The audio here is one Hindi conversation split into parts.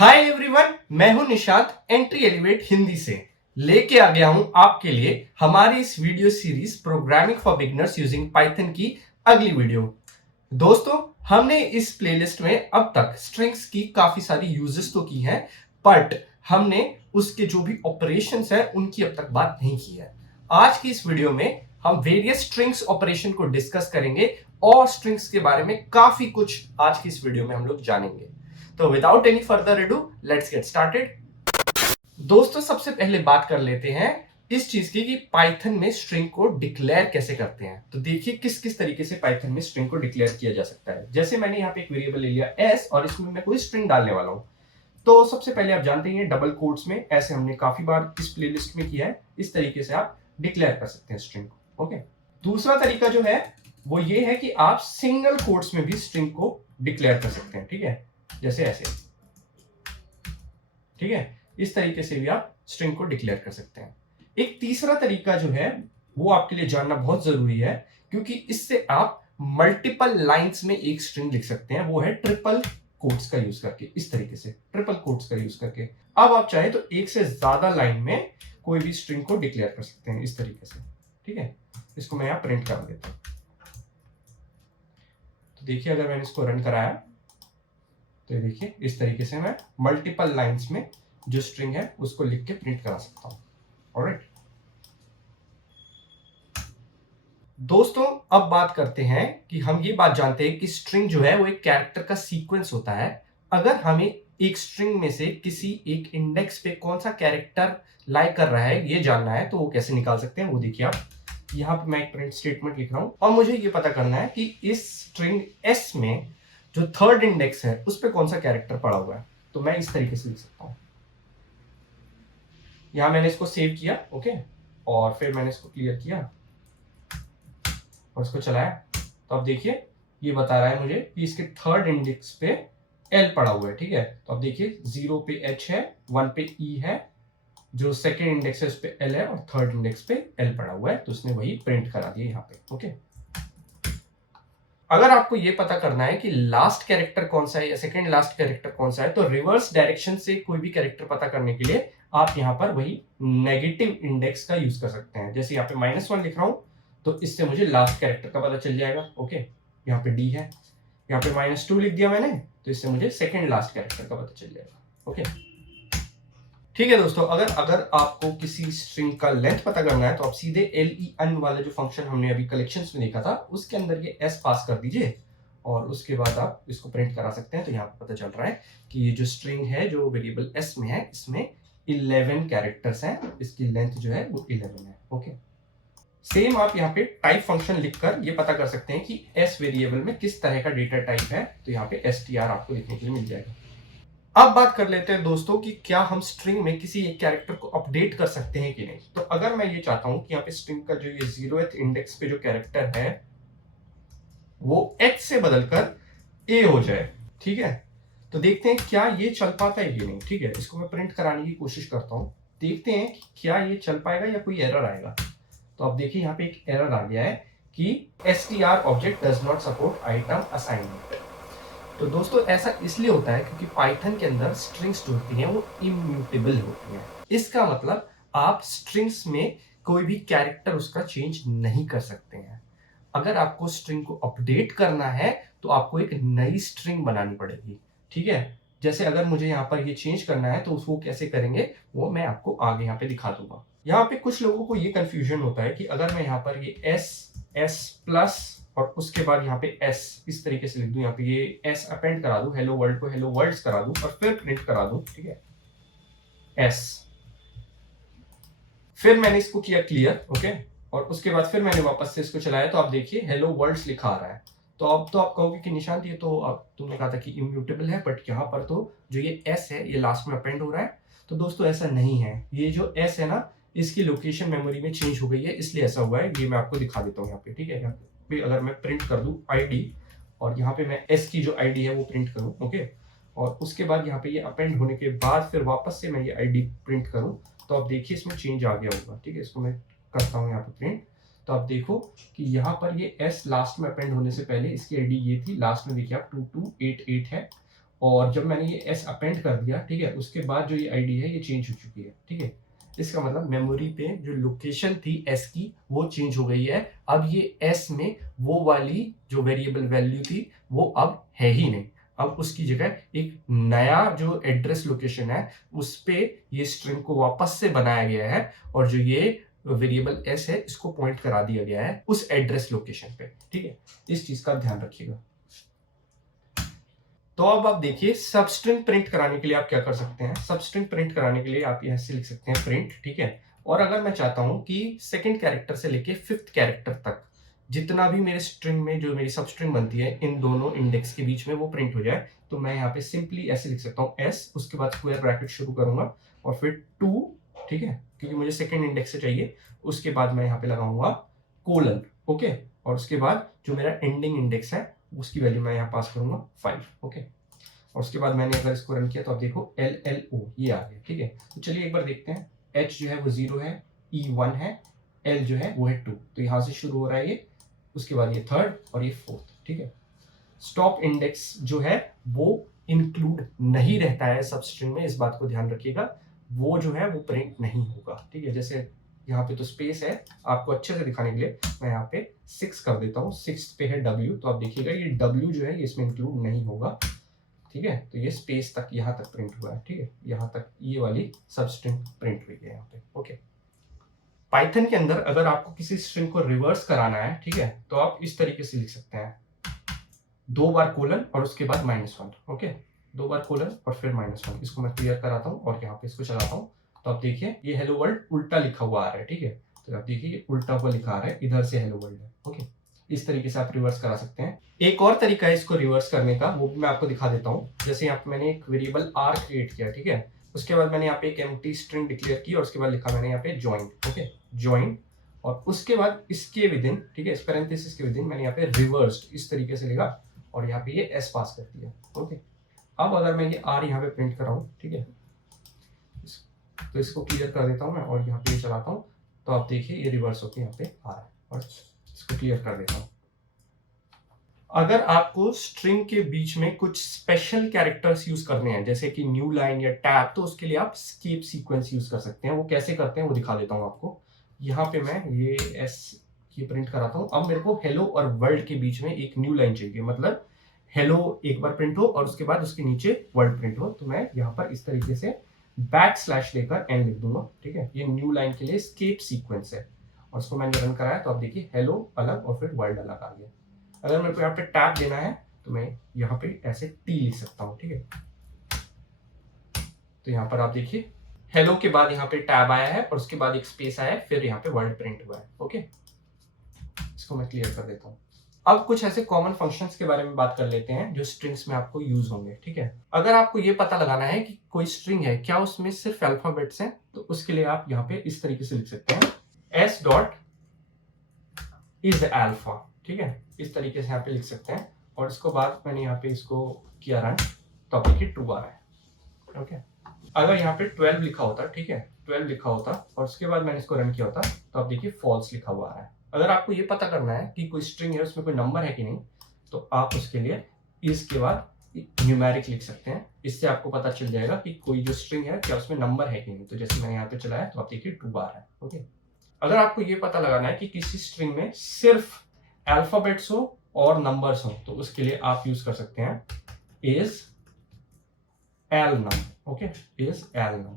हाय एवरीवन, मैं हूं निशांत एंट्री एलिवेट हिंदी से लेके आ गया हूं आपके लिए हमारी इस video series programming for beginners using Python की अगली वीडियो। दोस्तों, हमने इस प्लेलिस्ट में अब तक स्ट्रिंग्स की काफी सारी यूजेस तो की हैं, बट हमने उसके जो भी ऑपरेशंस है उनकी अब तक बात नहीं की है। आज की इस वीडियो में हम वेरियस स्ट्रिंग्स ऑपरेशन को डिस्कस करेंगे और स्ट्रिंग्स के बारे में काफी कुछ आज की इस वीडियो में हम लोग जानेंगे। तो without any further edu let's get started. दोस्तों, सबसे पहले बात कर लेते हैं इस चीज की कि पाइथन में स्ट्रिंग को डिक्लेयर कैसे करते हैं। तो देखिए किस किस तरीके से पाइथन में स्ट्रिंग को डिक्लेयर किया जा सकता है। जैसे मैंने यहाँ पे एक वेरिएबल ले लिया s और इसमें मैं कोई स्ट्रिंग डालने वाला हूं। तो सबसे पहले आप जानते हैं डबल कोट्स में, ऐसे हमने काफी बार इस प्लेलिस्ट में किया है। इस तरीके से आप डिक्लेयर कर सकते हैं स्ट्रिंग को। ओके, दूसरा तरीका जो है वो ये है कि आप सिंगल कोट्स में भी स्ट्रिंग को डिक्लेयर कर सकते हैं। ठीक है, जैसे ऐसे। ठीक है, इस तरीके से भी आप स्ट्रिंग को डिक्लेयर कर सकते हैं। एक तीसरा तरीका जो है वो आपके लिए जानना बहुत जरूरी है, क्योंकि इससे आप मल्टीपल लाइंस में एक स्ट्रिंग लिख सकते हैं। वो है ट्रिपल कोट्स का यूज करके। इस तरीके से ट्रिपल कोट्स का यूज करके अब आप चाहे तो एक से ज्यादा लाइन में कोई भी स्ट्रिंग को डिक्लेयर कर सकते हैं इस तरीके से। ठीक है, इसको मैं यहां प्रिंट करा देता हूं। तो देखिए, अगर मैंने इसको रन कराया तो ये देखिए इस तरीके से मैं मल्टीपल लाइंस में जो स्ट्रिंग है उसको लिख के प्रिंट करा सकता हूं। ऑलराइट दोस्तों, अब बात करते हैं कि हम ये बात जानते हैं कि स्ट्रिंग जो है वो एक कैरेक्टर का सीक्वेंस होता है। अगर हमें एक स्ट्रिंग में से किसी एक इंडेक्स पे कौन सा कैरेक्टर लाई कर रहा है ये जानना है, तो वो कैसे निकाल सकते हैं वो देखिए आप। यहाँ पे मैं एक प्रिंट स्टेटमेंट लिख रहा हूं और मुझे ये पता करना है कि इस स्ट्रिंग एस में जो थर्ड इंडेक्स है उस पर कौन सा कैरेक्टर पड़ा हुआ है। तो मैं इस तरीके से लिख सकता हूं। यहां मैंने इसको सेव किया, ओके, और फिर मैंने इसको क्लियर किया और इसको चलाया। तो अब देखिए ये बता रहा है मुझे कि इसके थर्ड इंडेक्स पे एल पड़ा हुआ है। ठीक है, तो अब देखिए 0 पे एच है, 1 पे ई है, जो सेकेंड इंडेक्स है उस पे एल है और थर्ड इंडेक्स पे एल पड़ा हुआ है। तो उसने वही प्रिंट करा दिया यहाँ पे। ओके, अगर आपको ये पता करना है कि लास्ट कैरेक्टर कौन सा है या सेकंड लास्ट कैरेक्टर कौन सा है, तो रिवर्स डायरेक्शन से कोई भी कैरेक्टर पता करने के लिए आप यहाँ पर वही नेगेटिव इंडेक्स का यूज कर सकते हैं। जैसे यहाँ पे -1 लिख रहा हूं तो इससे मुझे लास्ट कैरेक्टर का पता चल जाएगा। ओके, यहाँ पे डी है, यहाँ पे -2 लिख दिया मैंने तो इससे मुझे सेकेंड लास्ट कैरेक्टर का पता चल जाएगा। ओके, ठीक है दोस्तों, अगर आपको किसी स्ट्रिंग का लेंथ पता करना है तो आप सीधे len वाले जो फंक्शन हमने अभी कलेक्शंस में देखा था उसके अंदर ये s पास कर दीजिए और उसके बाद आप इसको प्रिंट करा सकते हैं। तो यहाँ पे पता चल रहा है कि ये जो स्ट्रिंग है जो वेरिएबल s में है इसमें 11 कैरेक्टर्स हैं, इसकी लेंथ जो है वो 11 है। ओके, सेम आप यहाँ पे टाइप फंक्शन लिखकर ये पता कर सकते हैं कि s वेरिएबल में किस तरह का डेटा टाइप है। तो यहाँ पे str आपको लिखने के लिए मिल जाएगा। अब बात कर लेते हैं दोस्तों कि क्या हम स्ट्रिंग में किसी एक कैरेक्टर को अपडेट कर सकते हैं कि नहीं। तो अगर मैं ये चाहता हूं कि यहाँ पे स्ट्रिंग का जो ये 0th इंडेक्स पे जो कैरेक्टर है वो h से बदलकर a हो जाए, ठीक है, तो देखते हैं क्या ये चल पाता है कि नहीं। ठीक है, इसको मैं प्रिंट कराने की कोशिश करता हूं, देखते हैं कि क्या ये चल पाएगा या कोई एरर आएगा। तो अब देखिए यहाँ पे एक एरर आ गया है कि str object does not support item assignment. तो दोस्तों ऐसा इसलिए होता है क्योंकि पाइथन के अंदर स्ट्रिंग्स जो होती हैं वो इम्यूटेबल होती हैं। इसका मतलब आप स्ट्रिंग्स में कोई भी कैरेक्टर उसका चेंज नहीं कर सकते हैं। अगर आपको स्ट्रिंग को अपडेट करना है तो आपको एक नई स्ट्रिंग बनानी पड़ेगी। ठीक है, जैसे अगर मुझे यहाँ पर ये चेंज करना है तो उसको कैसे करेंगे वो मैं आपको आगे यहाँ पे दिखा दूंगा। यहाँ पे कुछ लोगों को ये कंफ्यूजन होता है कि अगर मैं यहाँ पर ये s प्लस और उसके बाद यहाँ पे s इस तरीके से लिख दूं, यहाँ पे ये s अपेंड करा दूं, हेलो वर्ल्ड को हेलो वर्ल्ड्स करा दूं और फिर प्रिंट करा दूं। ठीक है, s, फिर मैंने इसको किया क्लियर, ओके, और उसके बाद फिर मैंने वापस से इसको चलाया तो आप देखिए हेलो वर्ल्ड्स लिखा आ रहा है। तो अब तो आप कहोगे कि निशांत ये तो अब तुमने कहा था कि इम्यूटेबल है, बट यहाँ पर तो जो ये s है ये लास्ट में अपेंड हो रहा है। तो दोस्तों ऐसा नहीं है, ये जो s है ना इसकी लोकेशन मेमोरी में चेंज हो गई है इसलिए ऐसा हुआ है। ये मैं आपको दिखा देता हूँ यहाँ पे। ठीक है, यहाँ पे अगर मैं प्रिंट कर दूं id और यहाँ पे मैं s की जो id है वो प्रिंट करूं, ओके, और उसके बाद यहाँ पे ये अपेंड होने के बाद फिर वापस से मैं ये id प्रिंट करूं तो आप देखिए इसमें चेंज आ गया होगा। ठीक है, इसको मैं करता हूँ यहाँ पे प्रिंट। तो आप देखो कि यहाँ पर ये s लास्ट में अपेंड होने से पहले इसकी id ये थी, लास्ट में देखिए आप 2288 है और जब मैंने ये एस अपेंड कर दिया, ठीक है, उसके बाद जो ये आईडी है ये चेंज हो चुकी है, ठीक है। इसका मतलब मेमोरी पे जो लोकेशन थी एस की वो चेंज हो गई है। अब ये एस में वो वाली जो वेरिएबल वैल्यू थी वो अब है ही नहीं। अब उसकी जगह एक नया जो एड्रेस लोकेशन है उस पे ये स्ट्रिंग को वापस से बनाया गया है, और जो ये वेरिएबल एस है इसको पॉइंट करा दिया गया है उस एड्रेस लोकेशन पे, ठीक है। इस चीज का ध्यान रखिएगा। तो अब आप देखिए सबस्ट्रिंग प्रिंट कराने के लिए आप क्या कर सकते हैं। सबस्ट्रिंग प्रिंट कराने के लिए आप यहां से लिख सकते हैं प्रिंट, ठीक है। और अगर मैं चाहता हूं कि सेकंड कैरेक्टर से लेके फिफ्थ कैरेक्टर तक जितना भी मेरे स्ट्रिंग में जो मेरी सबस्ट्रिंग बनती है इन दोनों इंडेक्स के बीच में वो प्रिंट हो जाए, तो मैं यहाँ पे सिंपली ऐसे लिख सकता हूँ एस, उसके बाद स्क्वायर ब्रैकेट शुरू करूंगा और फिर 2, ठीक है, क्योंकि मुझे सेकंड इंडेक्स से चाहिए। उसके बाद मैं यहाँ पे लगाऊंगा कोलन, ओके, और उसके बाद जो मेरा एंडिंग इंडेक्स है उसकी वैल्यू मैं यहाँ पास करूंगा 5, ओके। और उसके बाद मैंने अगर इसको रन किया तो आप देखो LLO ये आ गया, ठीक है। तो चलिए एक बार देखते हैं। H जो है वो 0 है, E 1 है, L जो है वो है 2, तो यहाँ से शुरू हो रहा है ये, उसके बाद ये थर्ड और ये फोर्थ, ठीक है। स्टॉप इंडेक्स जो है वो इंक्लूड नहीं रहता है सबस्ट्रिंग में, इस बात को ध्यान रखिएगा। वो जो है वो प्रिंट नहीं होगा, ठीक है। जैसे यहाँ पे तो स्पेस है, आपको अच्छे से दिखाने के लिए मैं यहाँ पे 6 कर देता हूँ। 6 पे है W, तो आप देखिएगा ये W जो है ये इसमें इंक्लूड नहीं होगा, ठीक है। तो ये स्पेस तक यहाँ तक प्रिंट हुआ है, ठीक है। यहाँ तक ये वाली सबस्ट्रिंग प्रिंट हुई है यहाँ पे, ओके। पाइथन के अंदर अगर आपको किसी स्ट्रिंग को रिवर्स कराना है, ठीक है, तो आप इस तरीके से लिख सकते हैं 2 बार कोलन और उसके बाद -1, ओके। 2 बार कोलन और फिर -1। इसको मैं क्लियर कराता हूँ और यहाँ पे इसको चलाता हूँ, तो आप देखिए ये हेलो वर्ल्ड उल्टा लिखा हुआ आ रहा है, ठीक है। तो आप देखिए ये उल्टा हुआ लिखा आ रहा है, इधर से हेलो वर्ल्ड है, ओके। इस तरीके से आप रिवर्स करा सकते हैं। एक और तरीका है इसको रिवर्स करने का, वो भी मैं आपको दिखा देता हूँ। जैसे यहाँ पे मैंने एक वेरिएबल आर क्रिएट किया, ठीक है। उसके बाद मैंने यहाँ पे एक एम्प्टी स्ट्रिंग डिक्लेयर की और उसके बाद लिखा मैंने यहाँ पे ज्वाइन, ओके, ज्वाइन। और उसके बाद इसके विदिन, ठीक है, इस पैरेंथेसिस के विदिन मैंने यहाँ पे रिवर्स्ड इस तरीके से लिखा और यहाँ पे ये एस पास कर दिया, ओके। अब अगर मैं ये आर यहाँ पे प्रिंट कराऊँ, ठीक है, तो इसको क्लियर कर देता हूँ मैं और यहाँ पे ये चलाता हूँ, तो आप देखिए ये रिवर्स होकर यहाँ पे आ रहा है। और इसको क्लियर कर देता हूँ। अगर आपको स्ट्रिंग के बीच में कुछ स्पेशल कैरेक्टर्स यूज करने हैं जैसे कि न्यू लाइन या टैब, तो उसके लिए आप स्केप सीक्वेंस यूज कर सकते हैं। वो कैसे करते हैं वो दिखा देता हूँ आपको। यहाँ पे मैं ये एस की प्रिंट कराता हूँ। अब मेरे को हेलो और वर्ल्ड के बीच में एक न्यू लाइन चाहिए, मतलब हेलो एक बार प्रिंट हो और उसके बाद उसके नीचे वर्ल्ड प्रिंट हो। तो मैं यहाँ पर इस तरीके से बैकस्लैश लेकर एन लिख दूंगा, ठीक है। ये न्यू लाइन के लिए स्केप सीक्वेंस है और उसको मैंने रन कराया, तो आप देखिए हेलो अलग और फिर वर्ल्ड अलग आ गया। अगर मेरे को यहाँ पे टैब देना है तो मैं यहाँ पे ऐसे टी लिख सकता हूँ, ठीक है। तो यहाँ पर आप देखिए हेलो के बाद यहाँ पे टैब आया है और उसके बाद एक स्पेस आया है, फिर यहाँ पे वर्ल्ड प्रिंट हुआ है, ओके। इसको मैं क्लियर कर देता हूँ। अब कुछ ऐसे कॉमन फंक्शंस के बारे में बात कर लेते हैं जो स्ट्रिंग्स में आपको यूज होंगे, ठीक है। अगर आपको ये पता लगाना है कि कोई स्ट्रिंग है क्या उसमें सिर्फ अल्फाबेट्स हैं, तो उसके लिए आप यहाँ पे इस तरीके से लिख सकते हैं एस डॉट इज अल्फा, ठीक है। इस तरीके से यहाँ पे लिख सकते हैं और इसको बाद मैंने यहाँ पे इसको किया रन, तो आप देखिए 2 आ रहा है, ओके। अगर यहाँ पे 12 लिखा होता, ठीक है, 12 लिखा होता और उसके बाद मैंने इसको रन किया होता, तो आप देखिए फॉल्स लिखा हुआ आ रहा है। अगर आपको ये पता करना है कि कोई स्ट्रिंग है उसमें कोई नंबर है कि नहीं, तो आप उसके लिए इसके बाद न्यूमेरिक लिख सकते हैं। इससे आपको पता चल जाएगा कि कोई जो स्ट्रिंग है क्या उसमें नंबर है कि नहीं। तो जैसे मैंने यहाँ पे चलाया तो आप देखिए 2 आ रहा है, ओके। अगर आपको ये पता लगाना है कि किसी स्ट्रिंग में सिर्फ अल्फाबेट्स हो और नंबर्स हो, तो उसके लिए आप यूज कर सकते हैं is L num, okay, is L num.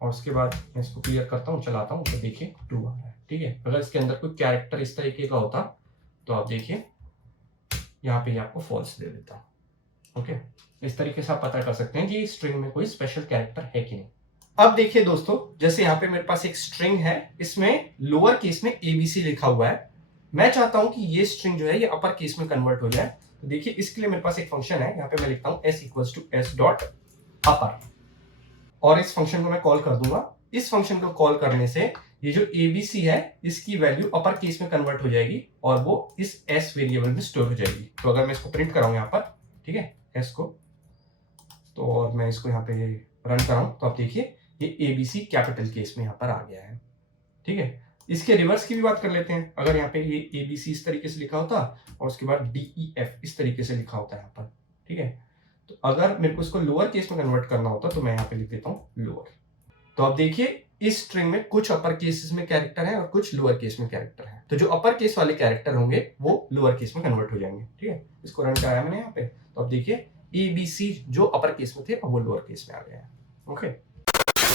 और उसके बाद मैं इसको क्लियर करता हूँ, चलाता हूँ, तो देखिए 2 आ रहा है, ठीक है। अगर इसके अंदर कोई कैरेक्टर इस तरीके का होता तो आप देखिए यहाँ पे आपको फॉल्स दे देता, ओके। इस तरीके से आप पता कर सकते हैं कि स्ट्रिंग में कोई स्पेशल कैरेक्टर है कि नहीं। अब देखिए दोस्तों, जैसे यहाँ पे मेरे पास एक स्ट्रिंग है, इसमें लोअर केस में ABC लिखा हुआ है। मैं चाहता हूं कि ये स्ट्रिंग जो है ये अपर केस में कन्वर्ट हो जाए। तो देखिए इसके लिए मेरे पास एक फंक्शन है, यहाँ पे मैं लिखता हूं s equals to s dot upper और इस फंक्शन को मैं कॉल कर दूंगा। इस फंक्शन को कॉल करने से ये जो ABC है इसकी वैल्यू अपर केस में कन्वर्ट हो जाएगी और वो इस s वेरिएबल में स्टोर हो जाएगी। तो अगर मैं इसको प्रिंट कराऊं यहाँ पर, ठीक है, s को, तो और मैं इसको यहाँ पे रन कराऊं, तो आप देखिए ये ABC कैपिटल केस में यहाँ पर आ गया है, ठीक है। इसके रिवर्स की भी बात कर लेते हैं। अगर यहाँ पे ये ABC इस तरीके से लिखा होता और उसके बाद DEF इस तरीके से लिखा होता है यहाँ पर, ठीक है, तो अगर मेरे को इसको लोअर केस में कन्वर्ट करना होता तो मैं यहाँ पे लिख देता हूँ लोअर। तो अब देखिए इस स्ट्रिंग में कुछ अपर केसेस में कैरेक्टर है और कुछ लोअर केस में कैरेक्टर है। तो जो अपर केस वाले कैरेक्टर होंगे वो लोअर केस में कन्वर्ट हो जाएंगे। ठीक है, इसको रन कराया मैंने यहाँ पे। तो अब देखिए ABC जो अपर केस में थे अब वो लोअर केस में आ गया है। ओके,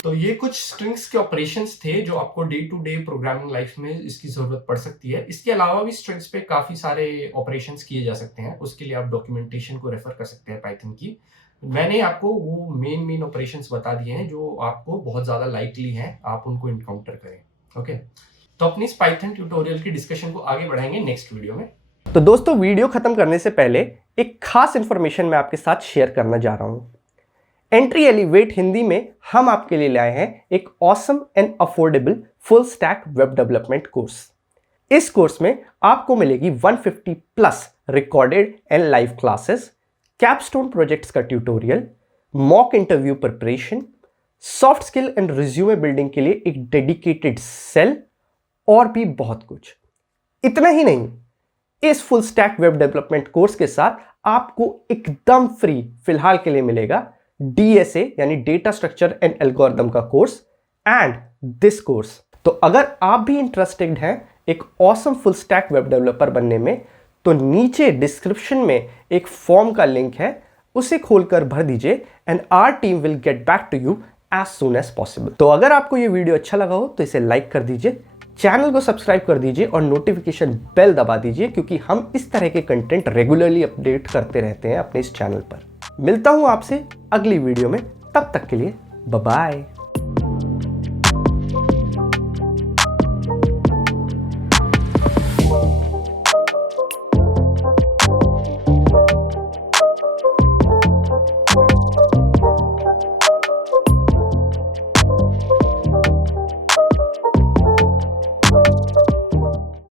तो ये कुछ स्ट्रिंग्स के ऑपरेशंस थे जो आपको day to day programming life में इसकी जरूरत पड़ सकती है। इसके अलावा भी स्ट्रिंग्स पे काफी सारे ऑपरेशंस किए जा सकते हैं, उसके लिए आप डॉक्यूमेंटेशन को रेफर कर सकते हैं पाइथन की। मैंने आपको वो मेन ऑपरेशंस बता दिए हैं जो आपको बहुत ज्यादा लाइकली हैं आप उनको इनकाउंटर करें। ओके, तो अपनी इस पाइथन ट्यूटोरियल की डिस्कशन को आगे बढ़ाएंगे नेक्स्ट वीडियो में। तो दोस्तों वीडियो खत्म करने से पहले एक खास इंफॉर्मेशन मैं आपके साथ शेयर करना जा रहा हूं। एंट्री एलिवेट हिंदी में हम आपके लिए लाए हैं एक awesome and affordable full stack web development course. इस कोर्स में आपको मिलेगी 150 plus recorded and live classes, capstone projects का tutorial, mock interview preparation, soft skill and resume building के लिए एक डेडिकेटेड सेल और भी बहुत कुछ। इतना ही नहीं, इस full stack web development course के साथ आपको एकदम फ्री फिलहाल के लिए मिलेगा DSA यानी डेटा स्ट्रक्चर एंड एल्गोरिथम का कोर्स एंड दिस कोर्स। तो अगर आप भी इंटरेस्टेड हैं एक awesome full stack web developer बनने में तो नीचे डिस्क्रिप्शन में एक फॉर्म का लिंक है, उसे खोलकर भर दीजिए and our team will get back to you as soon as possible. तो अगर आपको यह वीडियो अच्छा लगा हो तो इसे लाइक कर दीजिए, चैनल को सब्सक्राइब कर दीजिए और नोटिफिकेशन बेल दबा दीजिए क्योंकि हम इस तरह के कंटेंट रेगुलरली अपडेट करते रहते हैं अपने इस चैनल पर। मिलता हूं आपसे अगली वीडियो में, तब तक के लिए बाय बाय।